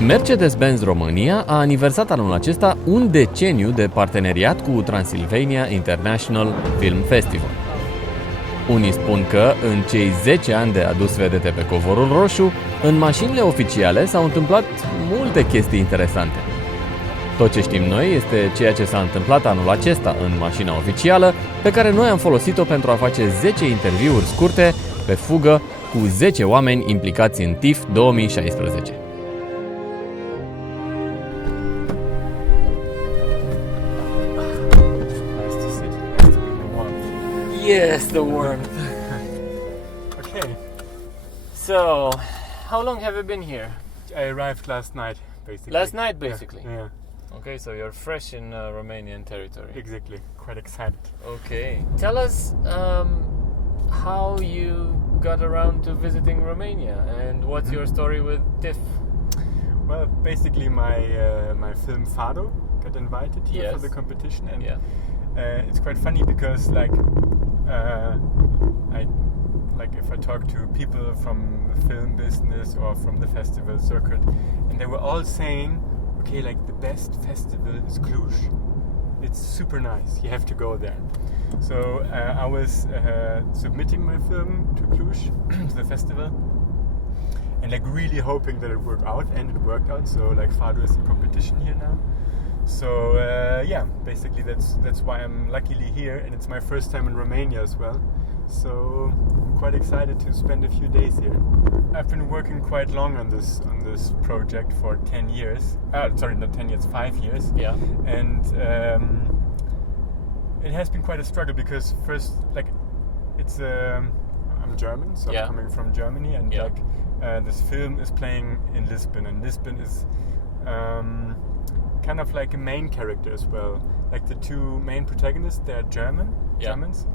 Mercedes-Benz România a aniversat anul acesta un deceniu de parteneriat cu Transylvania International Film Festival. Unii spun că, în cei 10 ani de adus vedete pe covorul roșu, în mașinile oficiale s-au întâmplat multe chestii interesante. Tot ce știm noi este ceea ce s-a întâmplat anul acesta în mașina oficială, pe care noi am folosit-o pentru a face 10 interviuri scurte pe fugă cu 10 oameni implicați în TIFF 2016. Yes, the warmth. Okay. So, how long have you been here? I arrived last night, basically. Last night, basically? Yeah. Okay, so you're fresh in Romanian territory. Exactly. Quite excited. Okay. Tell us how you got around to visiting Romania and what's your story with TIFF? Well, basically my film Fado got invited here for the competition, and it's quite funny because if I talk to people from the film business or from the festival circuit, and they were all saying, okay, like the best festival is Cluj. It's super nice. You have to go there. So I was submitting my film to Cluj to the festival, and like really hoping that it worked out, and it worked out. So like Fado is in competition here now. So basically that's why I'm luckily here, and it's my first time in Romania as well. So I'm quite excited to spend a few days here. I've been working quite long on this project for 10 years. Sorry, not 10 years, 5 years. Yeah. And it has been quite a struggle because first, I'm German, so I'm coming from Germany, and this film is playing in Lisbon, and Lisbon is kind of like a main character as well. Like the two main protagonists, they're Germans,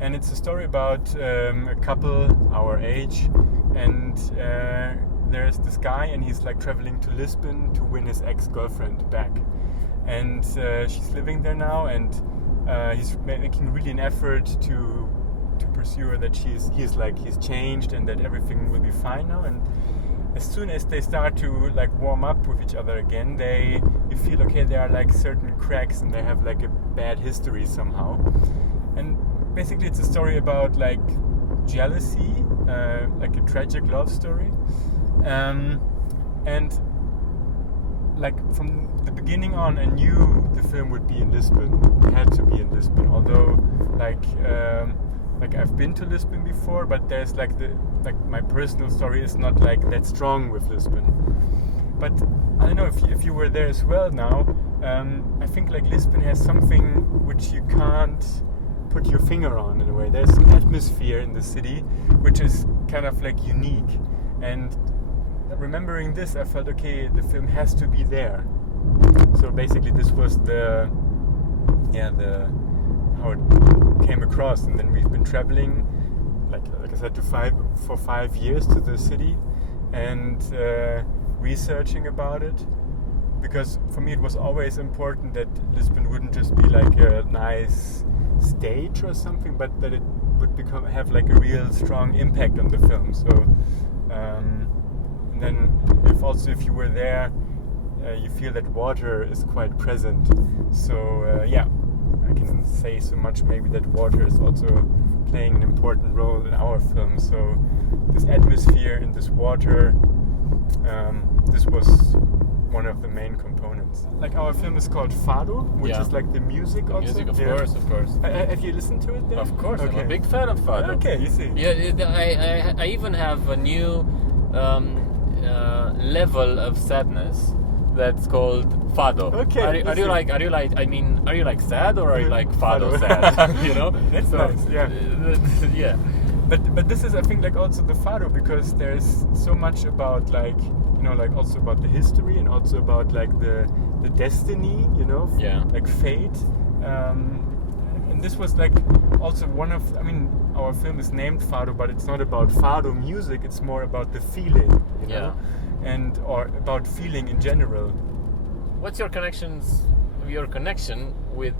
and it's a story about a couple our age, and there's this guy, and he's like traveling to Lisbon to win his ex-girlfriend back, and she's living there now, and he's making really an effort to pursue her, that he's changed and that everything will be fine now. And as soon as they start to like warm up with each other again, you feel okay, there are like certain cracks, and they have like a bad history somehow. And basically it's a story about like jealousy, like a tragic love story, and like from the beginning on I knew the film would be in Lisbon. It had to be in Lisbon, although like I've been to Lisbon before, but there's my personal story is not like that strong with Lisbon. But I don't know if you were there as well now. I think like Lisbon has something which you can't put your finger on in a way. There's an atmosphere in the city which is kind of like unique. And remembering this, I felt okay, the film has to be there. So basically, this was how it came across, and then we've been traveling, like I said, for 5 years to the city, and researching about it, because for me it was always important that Lisbon wouldn't just be like a nice stage or something, but that it would have like a real strong impact on the film. So and then if you were there, you feel that water is quite present. So I can say so much maybe that water is also playing an important role in our film. So this atmosphere and this water, this was one of the main components. Like our film is called Fado, which is like the music also. Music, of course. Have you listened to it then? Of course, okay. I'm a big fan of Fado. Okay, you see. Yeah, I even have a new level of sadness that's called Fado. Okay. Are you like sad, or are you like Fado sad? You know? That's nice. Yeah. Yeah. But this is, I think, like also the Fado, because there's so much about like, you know, like also about the history, and also about like the destiny, you know, like fate. And this was like also our film is named Fado, but it's not about Fado music. It's more about the feeling, you know, or about feeling in general. What's your connection with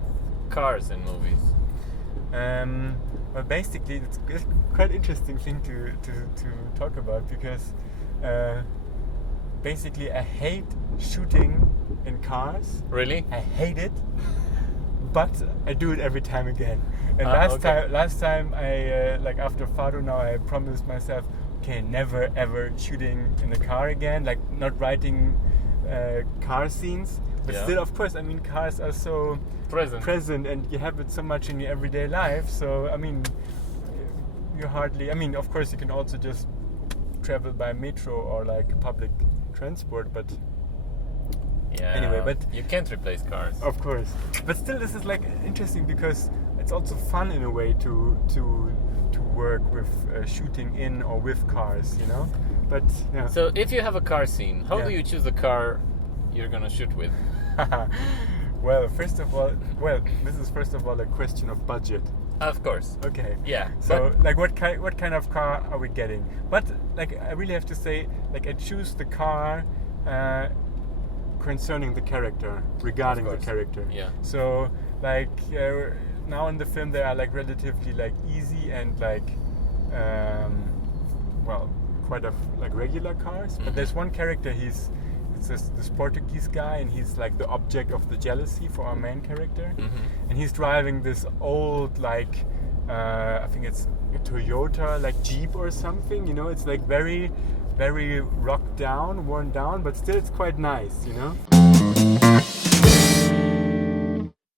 cars in movies? Well, basically, it's quite interesting thing to talk about, because basically I hate shooting in cars. Really? I hate it, but I do it every time again. And Okay. last time I like after Fado, now I promised myself, okay, never ever shooting in a car again. Like not writing car scenes, but Yeah. still, of course, I mean, cars are so Present. and you have it so much in your everyday life. So I mean, you hardly. I mean, of course, you can also just travel by metro or like public transport, but. Yeah. Anyway, but you can't replace cars. Of course, but still, this is like interesting because it's also fun in a way to work with shooting in or with cars, you know. But yeah. So if you have a car scene, how Yeah. do you choose the car you're gonna shoot with? Well, this is first of all a question of budget. Of course. Okay. Yeah. So, like, what kind of car are we getting? But like, I really have to say, like, I choose the car concerning the character, regarding the course. character. Yeah. So, like, now in the film, they are like relatively like easy and like, quite like regular cars. But there's one character. It's this Portuguese guy, and he's like the object of the jealousy for our main character. And he's driving this old, like, I think it's a Toyota, like Jeep or something. You know, it's like very, very rocked down, worn down, but still it's quite nice. You know.